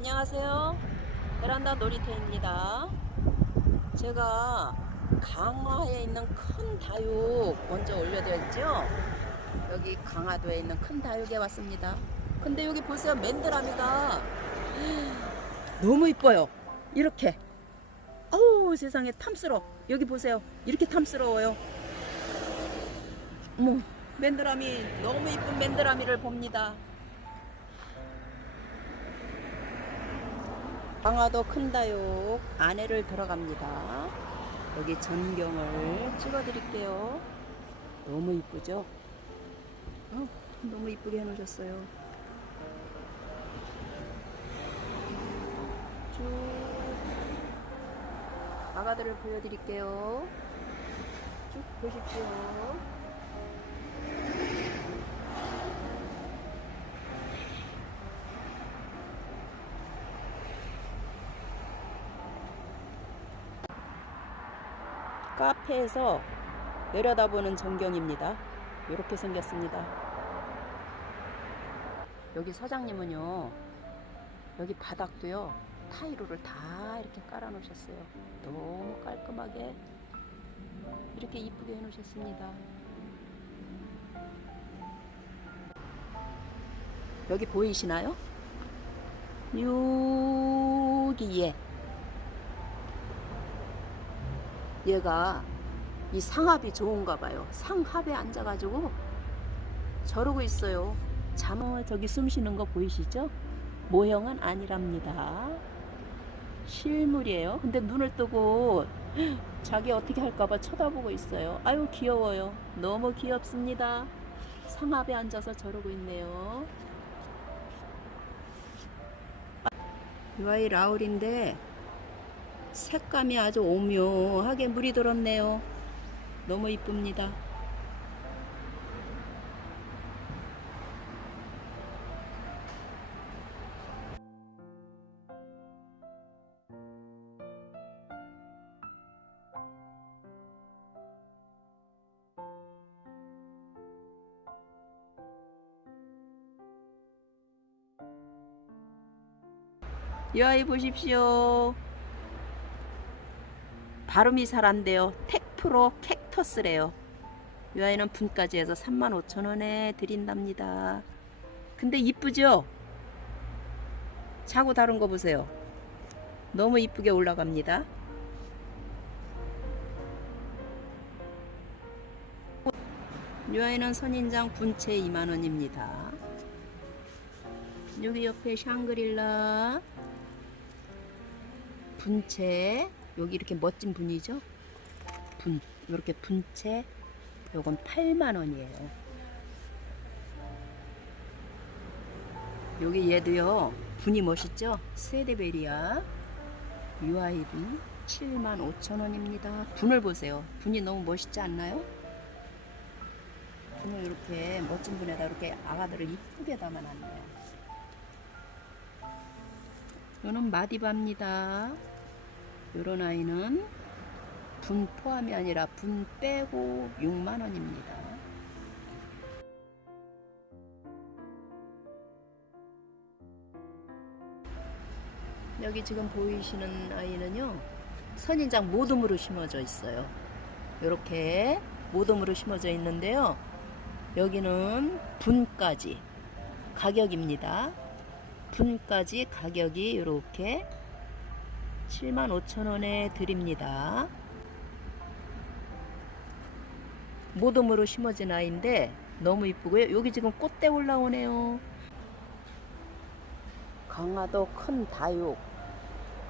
안녕하세요. 베란다 놀이터입니다. 제가 강화에 있는 큰 다육 먼저 올려드렸죠. 여기 강화도에 있는 큰 다육에 왔습니다. 근데 여기 보세요. 맨드라미가 너무 이뻐요. 이렇게. 어우 세상에 탐스러워. 여기 보세요. 이렇게 탐스러워요. 어머 맨드라미 너무 이쁜 맨드라미를 봅니다. 강화도 큰다육 안에를 들어갑니다. 여기 전경을 찍어 드릴게요. 너무 이쁘죠? 어, 너무 이쁘게 해 놓으셨어요. 쭉 아가들을 보여드릴게요. 쭉 보십시오. 카페에서 내려다보는 전경입니다. 이렇게 생겼습니다. 여기 사장님은요, 여기 바닥도요, 타이로를 다 이렇게 깔아 놓으셨어요. 너무 깔끔하게 이렇게 이쁘게 해 놓으셨습니다. 여기 보이시나요? 여기에 얘가 이 상합이 좋은가 봐요. 상합에 앉아가지고 저러고 있어요. 잠 어 저기 숨 쉬는 거 보이시죠? 모형은 아니랍니다. 실물이에요. 근데 눈을 뜨고 자기 어떻게 할까봐 쳐다보고 있어요. 아유 귀여워요. 너무 귀엽습니다. 상합에 앉아서 저러고 있네요. 이 아이 라울인데 색감이 아주 오묘하게 물이 들었네요. 너무 이쁩니다. 이 아이 보십시오. 발음이 잘 안 돼요. 텍프로 캡터스래요. 이 아이는 분까지 해서 35,000원에 드린답니다. 근데 이쁘죠? 자고 다른 거 보세요. 너무 이쁘게 올라갑니다. 이 아이는 선인장 분채 2만원입니다. 여기 옆에 샹그릴라 분채 여기 이렇게 멋진 분이죠? 분 이렇게 분채 요건 8만 원이에요. 여기 얘도요 분이 멋있죠? 세데베리아 UIB 7만 5천 원입니다. 분을 보세요. 분이 너무 멋있지 않나요? 분을 이렇게 멋진 분에다 이렇게 아가들을 이쁘게 담아놨네요. 이거는 마디바입니다. 요런 아이는 분 포함이 아니라 분 빼고 6만원입니다. 여기 지금 보이시는 아이는요, 선인장 모둠으로 심어져 있어요. 이렇게 모둠으로 심어져 있는데요. 여기는 분까지 가격입니다. 분까지 가격이 이렇게 75,000원에 드립니다. 모둠으로 심어진 아이인데 너무 이쁘고요. 여기 지금 꽃대 올라오네요. 강화도 큰 다육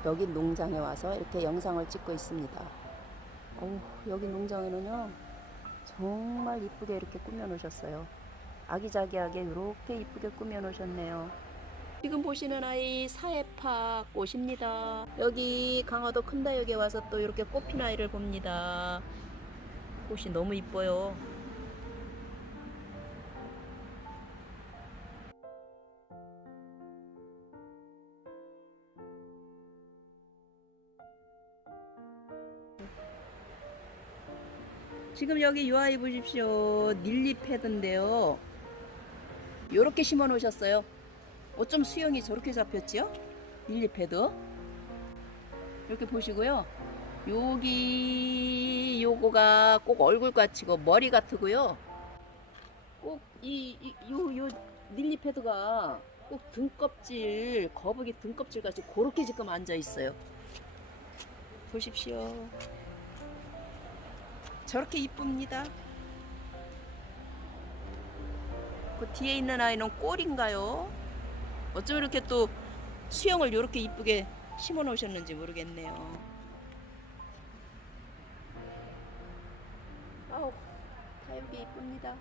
여기 농장에 와서 이렇게 영상을 찍고 있습니다. 어우, 여기 농장에는요 정말 이쁘게 이렇게 꾸며 놓으셨어요. 아기자기하게 이렇게 이쁘게 꾸며 놓으셨네요. 지금 보시는 아이 사해파 꽃입니다. 여기 강화도 큰다육에 와서 또 이렇게 꽃핀 아이를 봅니다. 꽃이 너무 이뻐요. 지금 여기 이 아이 보십시오. 닐리 패드인데요. 요렇게 심어 놓으셨어요. 어쩜 수영이 저렇게 잡혔지요? 릴리패드 이렇게 보시고요. 여기 요거가 꼭 얼굴 같이고 머리 같으고요. 꼭 이 요요 릴리패드가 꼭 등껍질 거북이 등껍질 같이 그렇게 지금 앉아 있어요. 보십시오. 저렇게 이쁩니다. 그 뒤에 있는 아이는 꼴인가요? 어쩜 이렇게 또 수영을 이렇게 이쁘게 심어 놓으셨는지 모르겠네요. 아우, 다육이 이쁩니다.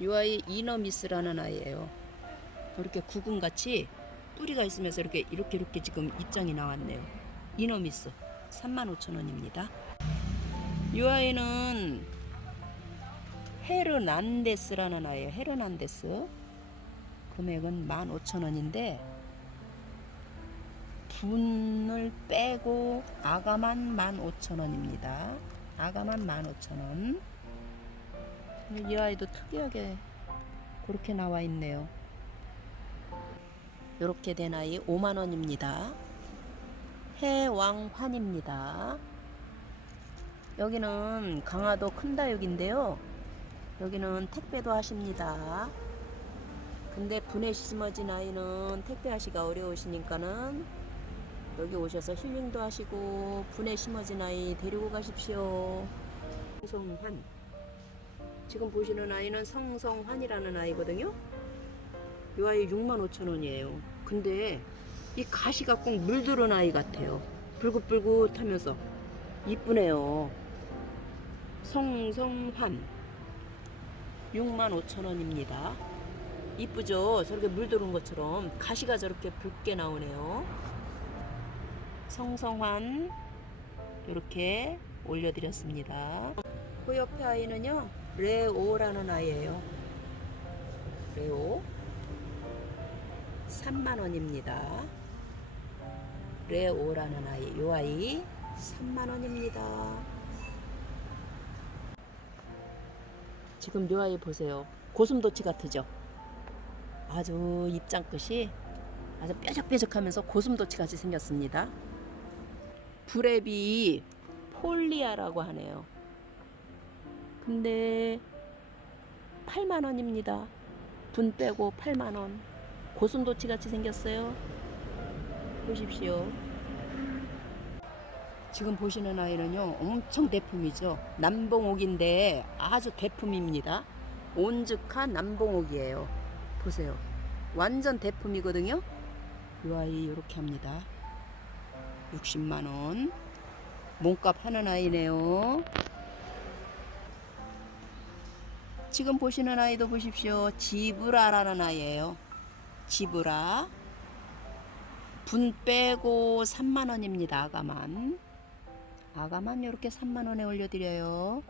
이 아이 이너미스라는 아이예요. 이렇게 구근 같이 뿌리가 있으면서 이렇게 이렇게 이렇게 지금 입장이 나왔네요. 이너미스 35,000원입니다. 이 아이는 헤르난데스라는 아이예요. 헤르난데스 금액은 15,000원인데 분을 빼고 아가만 15,000원입니다. 아가만 15,000원. 이 아이도 특이하게 그렇게 나와 있네요. 이렇게 된 아이 5만 원입니다. 해왕환입니다. 여기는 강화도 큰다육인데요. 여기는 택배도 하십니다. 근데 분해 심어진 아이는 택배하시기가 어려우시니까는 여기 오셔서 힐링도 하시고 분해 심어진 아이 데리고 가십시오. 성성환. 지금 보시는 아이는 성성환이라는 아이거든요. 이 아이 65,000원이에요. 근데 이 가시가 꼭 물들은 아이 같아요. 불긋불긋하면서 이쁘네요. 성성환 65,000원입니다. 이쁘죠? 저렇게 물들은 것처럼 가시가 저렇게 붉게 나오네요. 성성환 이렇게 올려드렸습니다. 그 옆에 아이는요 레오라는 아이예요. 레오 3만 원입니다. 레오라는 아이, 요 아이 3만 원입니다. 지금 요 아이 보세요. 고슴도치 같으죠? 아주 입장 끝이 아주 뾰족뾰족하면서 고슴도치 같이 생겼습니다. 브레비 폴리아라고 하네요. 근데 8만 원입니다. 분 빼고 8만 원. 고슴도치 같이 생겼어요. 보십시오. 지금 보시는 아이는요, 엄청 대품이죠. 남봉옥인데 아주 대품입니다. 온즉한 남봉옥이에요. 보세요. 완전 대품이거든요. 이 아이 이렇게 합니다. 60만 원. 몸값 하는 아이네요. 지금 보시는 아이도 보십시오. 지브라라는 아이예요. 지브라. 분 빼고 3만 원입니다. 아가만. 아가만 이렇게 3만 원에 올려드려요.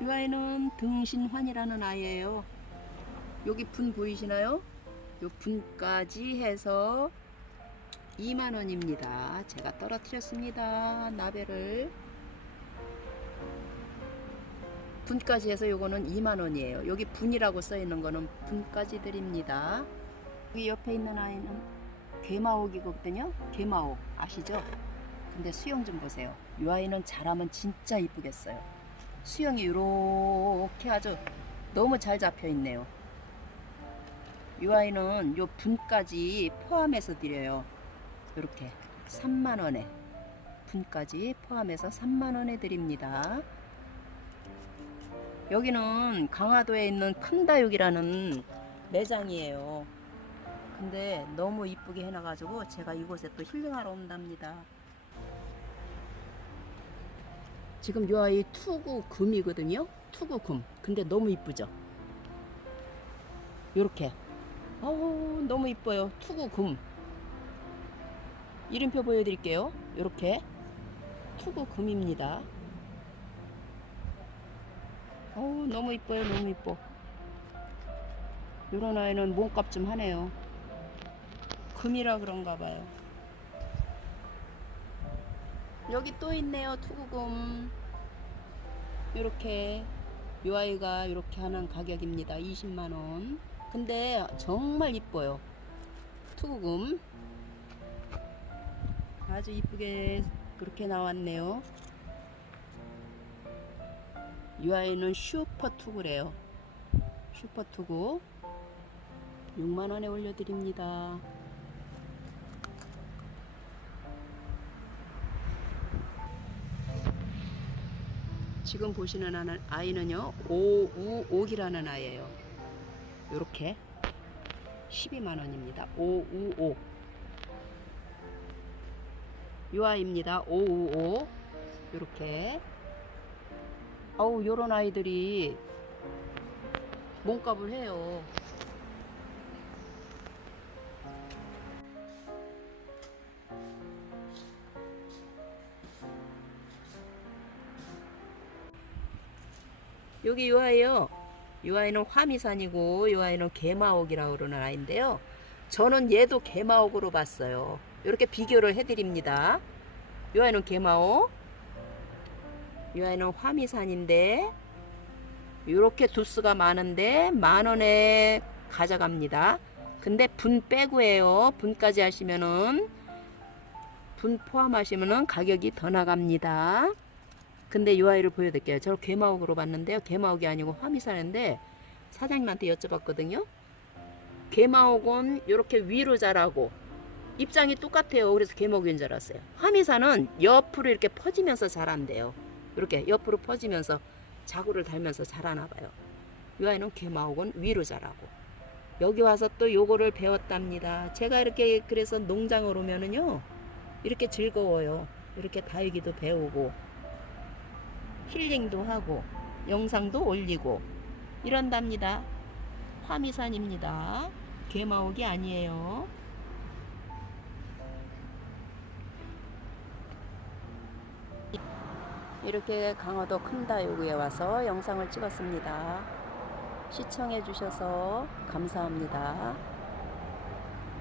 이 아이는 등신환이라는 아이예요. 여기 분 보이시나요? 요 분까지 해서 2만 원입니다. 제가 떨어뜨렸습니다. 나베를 분까지 해서 요거는 2만 원이에요. 여기 분이라고 써 있는 거는 분까지 드립니다. 여기 옆에 있는 아이는 개마옥이거든요. 개마옥 아시죠? 근데 수영 좀 보세요. 이 아이는 자라면 진짜 이쁘겠어요. 수영이 이렇게 아주 너무 잘 잡혀 있네요. 이 아이는 요 분까지 포함해서 드려요. 이렇게 3만 원에 분까지 포함해서 3만 원에 드립니다. 여기는 강화도에 있는 큰다육이라는 매장이에요. 근데 너무 이쁘게 해놔가지고 제가 이곳에 또 힐링하러 온답니다. 지금 요 아이 투구 금이거든요. 투구 금. 근데 너무 이쁘죠? 요렇게. 어우, 너무 이뻐요. 투구 금. 이름표 보여드릴게요. 요렇게. 투구 금입니다. 어우 너무 이뻐요 너무 이뻐. 요런 아이는 몸값 좀 하네요. 금이라 그런가 봐요. 여기 또 있네요 투구금. 요렇게 요 아이가 요렇게 하는 가격입니다. 20만원. 근데 정말 이뻐요. 투구금. 아주 이쁘게 그렇게 나왔네요 이 아이는 슈퍼 투구래요. 슈퍼 투구 6만 원에 올려드립니다. 지금 보시는 아이는요 오우옥이라는 아이예요. 요렇게 12만 원입니다. 오우옥 요 아이입니다. 오우옥 요렇게 아우 요런 아이들이 몸값을 해요. 여기 요 아이요. 요 아이는 화미산이고 요 아이는 개마옥이라고 그러는 아이인데요. 저는 얘도 개마옥으로 봤어요. 이렇게 비교를 해드립니다. 요 아이는 개마옥, 이 아이는 화미산인데 이렇게 두수가 많은데 만 원에 가져갑니다. 근데 분 빼고예요. 분까지 하시면은 분 포함하시면은 가격이 더 나갑니다. 근데 이 아이를 보여드릴게요. 저 개마옥으로 봤는데요. 개마옥이 아니고 화미산인데 사장님한테 여쭤봤거든요. 개마옥은 이렇게 위로 자라고 입장이 똑같아요. 그래서 개마옥인 줄 알았어요. 화미산은 옆으로 이렇게 퍼지면서 자란대요. 이렇게 옆으로 퍼지면서 자구를 달면서 자라나 봐요. 이 아이는 개마옥은 위로 자라고. 여기 와서 또 요거를 배웠답니다. 제가 이렇게 그래서 농장을 오면은요. 이렇게 즐거워요. 이렇게 다육이도 배우고 힐링도 하고 영상도 올리고 이런답니다. 화미산입니다. 개마옥이 아니에요. 이렇게 강화도 큰다요구에 와서 영상을 찍었습니다. 시청해 주셔서 감사합니다.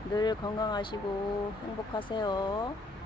늘 건강하시고 행복하세요.